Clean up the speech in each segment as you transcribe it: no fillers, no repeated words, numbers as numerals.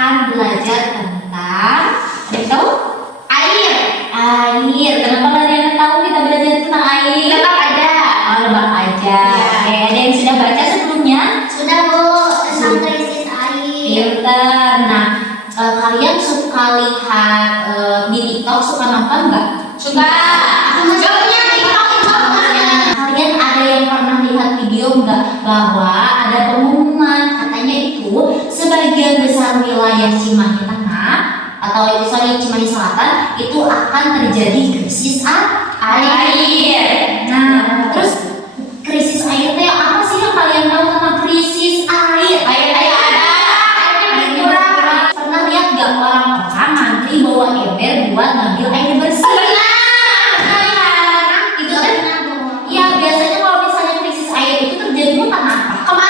akan belajar tentang tahu? Air. Air. Kenapa kalian tahu kita belajar tentang air? Lebak aja. Oh, lebak aja. Oke, ada yang sudah baca sebelumnya? Sudah Bu, tentang krisis air. Pintar. Nah, kalian suka lihat di TikTok, suka nonton nggak? Suka. Jawabnya TikTok. Kalian ada yang pernah lihat video nggak bahwa ada pengumuman katanya itu sebagian besar wilayah Cimahi Tengah atau Cimahi Selatan itu akan terjadi krisis air. Nah, terus krisis air itu apa sih yang kalian tahu tentang krisis air? Air ada. Airnya kurang. Pernah lihat nggak orang-orang ngantri bawa ember buat ngambil air bersih? Biasanya kalau misalnya krisis air itu terjadinya karena apa?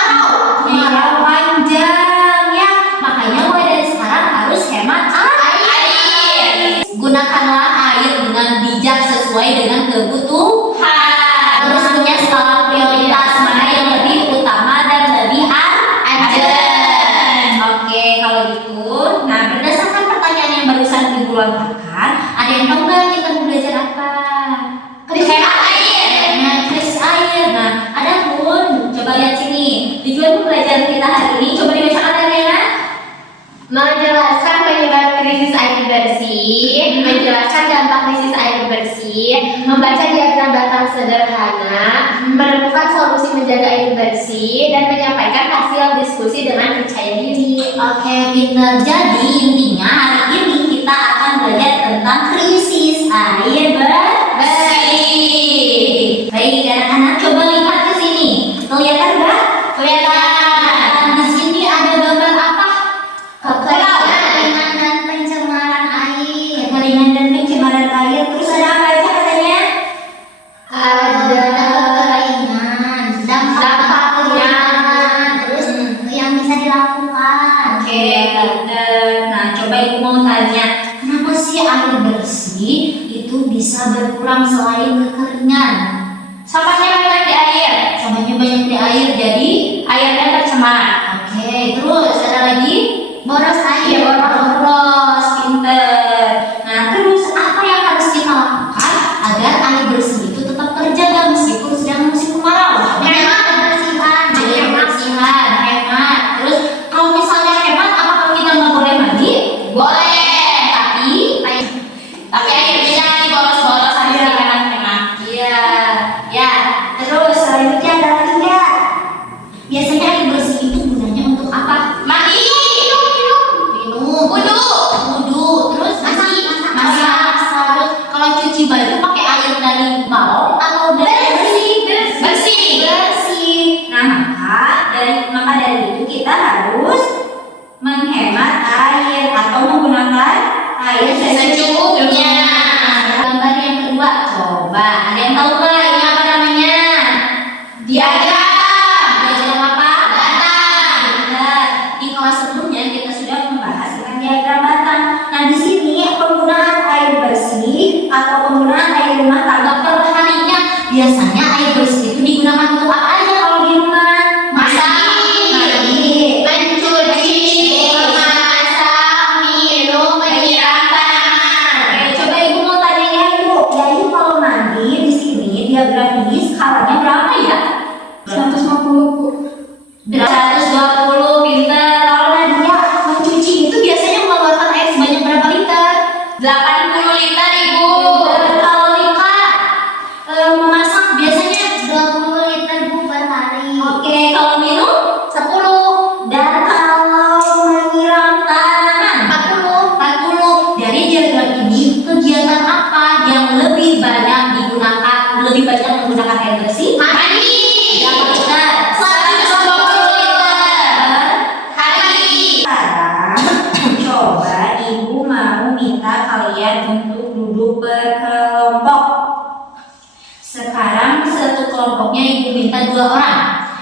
Kemarau panjang ya. Makanya mulai dari sekarang harus hemat air. Gunakanlah air dengan bijak sesuai dengan kebutuhan. Terus punya skala prioritas mana yang lebih utama dan lebih urgent. Oke, kalau gitu. Nah, berdasarkan pertanyaan yang barusan Ibu lontarkan, ada yang tahu nggak kita mau belajar apa? Hemat air. Krisis air. Nah, ada pun. Coba lihat sini. Tujuan pelajaran kita hari ini. Coba dibacakan Ariana. Menjelaskan penyebab krisis air bersih, menjelaskan dampak krisis air bersih, membaca diagram batang sederhana, menemukan solusi menjaga air bersih, dan menyampaikan hasil diskusi dengan percaya diri. Oke, pintar. Jadi intinya hari ini kita akan belajar tentang krisis air bersih. Baik, anak-anak coba lihat ke sini. Kelihatan nggak? Kelihatan. Di sini ada gambar apa? Kekeringan dan pencemaran air. Kekeringan dan pencemaran air. Terus ada apa aja katanya? Ada kekeringan, dampaknya, terus yang bisa dilakukan. Oke, nah coba Ibu mau tanya, kenapa sih air bersih itu bisa berkurang selain kekeringan? Sampahnya banyak di air. Sampahnya banyak di air, jadi Airnya tercemar. oke. Terus ada lagi? Boros air. Boros, pinter. Nah, terus apa yang harus kita lakukan agar air bersih itu tetap terjaga meskipun sedang musim kemarau? Hemat kebersihan. Kebersihan, hemat. Terus kalau misalnya hemat, apakah kita nggak boleh mandi? Boleh. Tapi airnya jangan diboros-boros, harus dihemat-hemat. Iya, ya. Terus selanjutnya ada lagi nggak? Biasanya air bersih itu gunanya untuk apa? Mandi. Minum, wudu. Terus masak. Terus kalau cuci baju pakai air dari bawang atau dari Bersih. Nah, maka dari itu kita harus menghemat air atau menggunakan air Secukupnya. Gambar yang kedua, coba ada yang tahu nggak ini apa namanya? Diagram apa? Batang. Benar. Di kelas sebelumnya kita sudah membahas tentang diagram batang. Nah, di sini penggunaan air bersih atau penggunaan air rumah tangga perharinya. Biasanya air bersih itu digunakan untuk apa aja kalau di rumah? Mandi, Mencuci, memasak, minum, menyiram tanaman. Coba Ibu mau tanya ya Ibu. Ya Ibu kalau mandi di sini diagram ini skalanya berapa ya? 150 Bu. 120, pinter. Kalau Nadia mencuci itu biasanya mengeluarkan air sebanyak berapa liter? 80 liter Ibu. Kalau Rika memasak biasanya 20 liter Bu per hari. oke. Kalau minum 10. Dan kalau menyiram tanaman 40. Dari diagram ini kegiatan apa yang lebih banyak menggunakan air bersih? Mandi. Berapa liter? 120 liter hari. Sekarang coba Ibu mau minta kalian untuk duduk berkelompok. Sekarang satu kelompoknya Ibu minta 2 orang.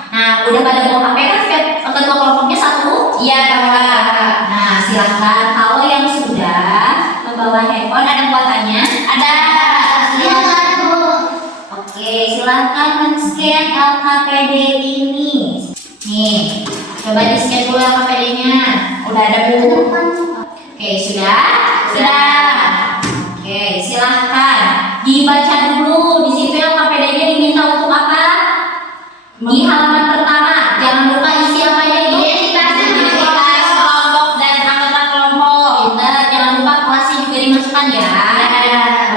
Nah, udah pada bawa HP kan? Ketua kelompoknya 1? Iya, Kakak. Nah, silakan. Kalau yang sudah membawa handphone ada kuotanya? Ada. Silakan Bu. Oke, silakan men-scan LKPD ini. Nih, coba di-scan dulu LKPD-nya. Udah ada Bu? Depan. Oke, sudah? Sudah. Oke, silahkan dibaca dulu. Di situ yang KPD-nya diminta untuk apa? Di halaman pertama. Jangan lupa isi apanya itu? Identitas kelompok dan anggota kelompok. Pintar. Jangan lupa kelasnya juga dimasukkan ya.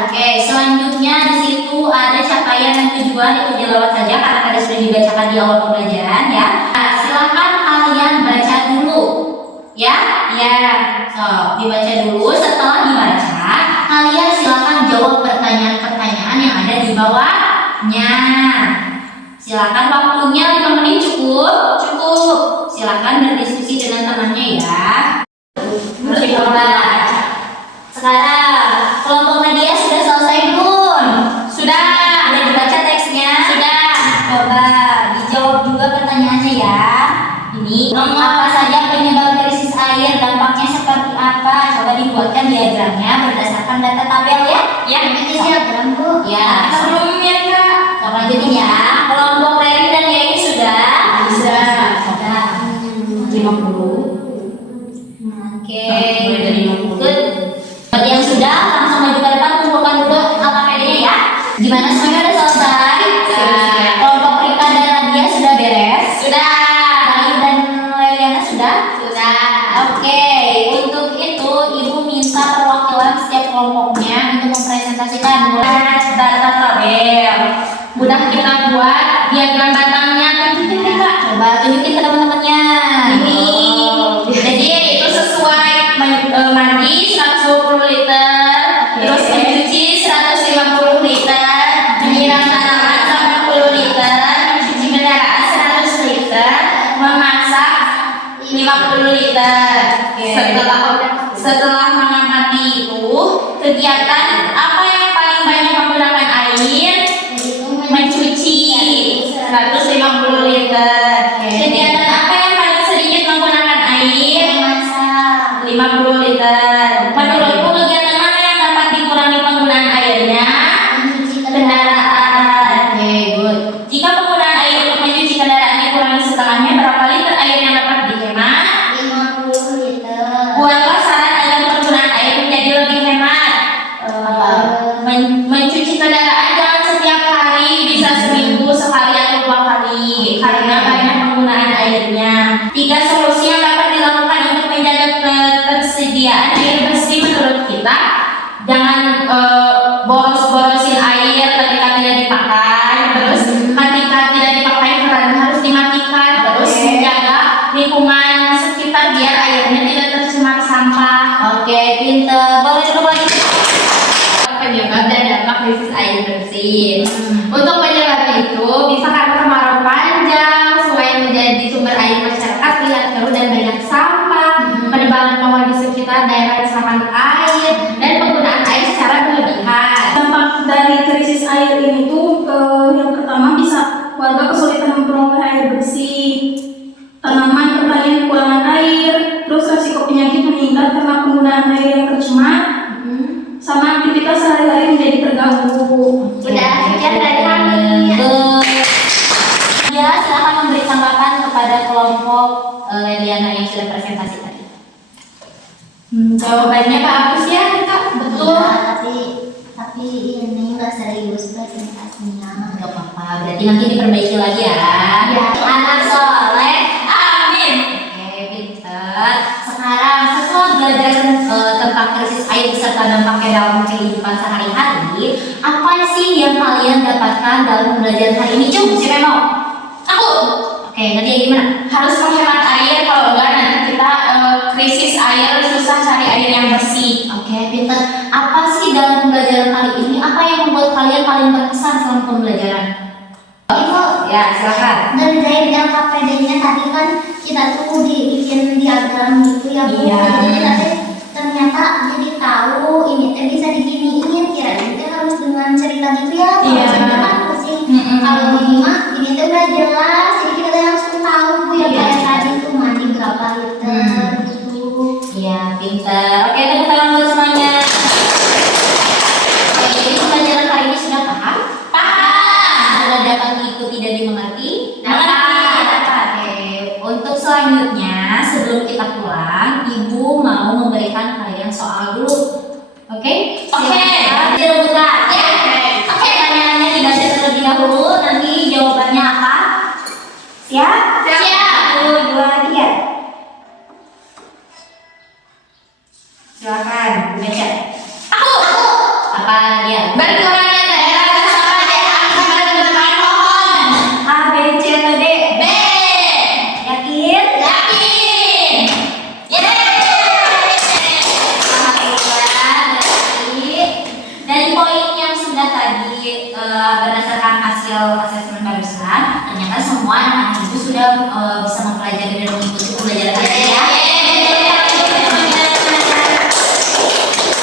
Oke, selanjutnya di situ ada capaian dan tujuan, itu dilewat saja karena tadi sudah dibacakan di awal pembelajaran ya. Nah, silahkan kalian baca dulu. Ya? Ya. So, dibaca dulu. Setelah dibaca, kalian silakan jawab pertanyaan-pertanyaan yang ada di bawahnya. Silakan waktunya 5 menit cukup? Cukup. Silakan berdiskusi dengan temannya ya. Coba. Sekarang, kelompok Nadia sudah selesai belum? Sudah. Sudah dibaca teksnya? Sudah. Coba dijawab juga pertanyaannya ya. Ini apa saja penyebab krisis air, dampaknya seperti apa? Coba dibuatkan diagramnya berdasarkan data tabel ya. Ya, itu diagram Bu. Ya, sebelumnya Kak. Coba lanjutin ya. Kelompok Reri dan Yai sudah? Sudah. 50. Oke. Mulai dari 50. Good. Bagi yang sudah, langsung maju ke depan, kumpulkan dulu KPD-nya ya. Gimana semuanya udah selesai? Sudah. Kelompok Rika dan Nadia sudah beres? Sudah. Bayu dan Leliana sudah? Sudah. Oke, untuk itu Ibu minta perwakilan setiap kelompoknya untuk mempresentasikan data tabel. Mudah kita buat diagram batangnya. Tunjukin nih Kak. Coba tunjukin ke teman-temannya. Ini. Jadi itu sesuai mandi 120 liter, terus mencuci 150 liter, menyiram tanaman 80 liter, mencuci kendaraan 100 liter, memasak 50 liter. Setelah mengamati itu, kegiatan apa yang paling banyak menggunakan air? Mencuci 150 liter. Kegiatan apa yang paling sedikit menggunakan air? Memasak 50 liter. Menurutmu kegiatan mana yang dapat dikurangi penggunaan airnya? Mencuci kendaraan. Oke, good. Jika penggunaan air untuk mencuci kendaraan dikurangi setengahnya, berapa liter air yang dapat dihemat? 50 liter. Buatlah saran agar penggunaan air menjadi lebih hemat. Mencuci kendaraan jangan setiap hari, bisa seminggu sekali atau 2 kali karena banyak penggunaan airnya. 3 solusi yang dapat dilakukan untuk menjaga ketersediaan air bersih menurut kita. Jangan boros-borosin air ketika tidak dipakai. Terus ketika tidak dipakai keran harus dimatikan. Terus menjaga lingkungan sekitar biar airnya tidak tercemar sampah. Oke, pinter. Boleh dulu lagi. Penyebab dan dampak krisis air bersih. Untuk penyebabnya itu bisa karena kemarau panjang, sungai menjadi sumber air masyarakat lihat keruh dan banyak sampah, penebangan pohon di sekitar daerah resapan air, dan penggunaan air secara berlebihan. Dampak dari krisis air ini tuh yang pertama bisa warga kesulitan memperoleh air bersih, tanaman pertanian kekurangan air, terus resiko penyakit meningkat karena penggunaan air yang tercemar, sama aktivitas sehari-hari menjadi terganggu. Udah sekian dari kami. Ya, silahkan memberi tanggapan kepada kelompok Leliana yang sudah presentasi tadi. Jawabannya bagus ya Kak, betul. Ya, tapi ini nggak serius presentasinya. Gak apa-apa, berarti nanti diperbaiki lagi ya. Ya. Anak soleh, amin. Oke, pinter. Sekarang setelah belajar tentang krisis air beserta dampaknya dalam kehidupan sehari-hari, apa sih yang kalian dapatkan dalam pembelajaran hari ini? Siapa yang mau? Aku. Oke, nanti gimana? Harus menghemat air, kalau enggak nanti kita krisis air, susah cari air yang bersih. Oke, pinter. Apa sih dalam pembelajaran kali ini? Apa yang membuat kalian paling berkesan selama pembelajaran? Itu Ya, silakan. dari KPD-nya tadi kan kita tuh dibikin diagram gitu ya Bu. Iya. Jadi kita ternyata jadi tahu ini teh bisa diginiin, kira-kira harus dengan cerita gitu ya. Iya. Kan pusing. Kalau ini mah ini tuh udah jelas, jadi kita langsung tahu Bu ya kayak tadi tuh mandi berapa liter gitu. Iya, pinter. Oke, tepuk tangan buat semuanya. Oke, jadi pembelajaran kali ini sudah paham? Paham. Sudah dapat diikuti dan dimengerti? Dapat. Oke, untuk selanjutnya sebelum kita pulang, mau memberikan kalian soal dulu. Oke? Oke. Direbutkan ya. Oke. Oke, pertanyaannya dibaca terlebih dahulu, nanti jawabannya apa? Siap? Siap. 1, 2, 3. Silakan baca. Aku. Apa dia? Berkurangnya daerah bersama daerah akibat penanaman pohon. A, B, C, atau D? B. Yakin? Yakin. Dari poin yang sudah tadi berdasarkan hasil asesmen barusan, ternyata semua anak itu sudah bisa mempelajari dan mengikuti pembelajaran kalian ya.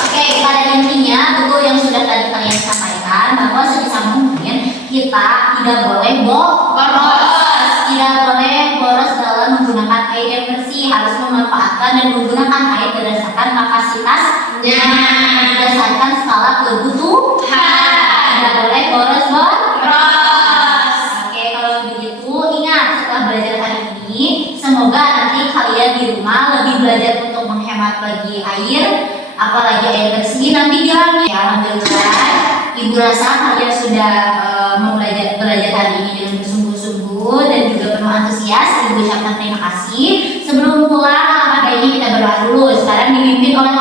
Oke, pada intinya betul yang sudah tadi kalian sampaikan bahwa sebisa mungkin kita tidak boleh boros dalam menggunakan air yang bersih, harus memanfaatkan dan menggunakan air berdasarkan kapasitasnya, berdasarkan skala kebutuhan. Tidak boleh boros. Oke, kalau begitu ingat setelah belajar hari ini, semoga nanti kalian di rumah lebih belajar untuk menghemat lagi air, apalagi air bersih nanti bilangnya. Ya, alhamdulillah, Ibu rasa kalian sudah belajar hari ini dengan bersungguh-sungguh dan juga penuh antusias. Ibu ucapkan terima kasih. Sebelum pulang, alangkah baiknya kita berdoa dulu. Sekarang dipimpin oleh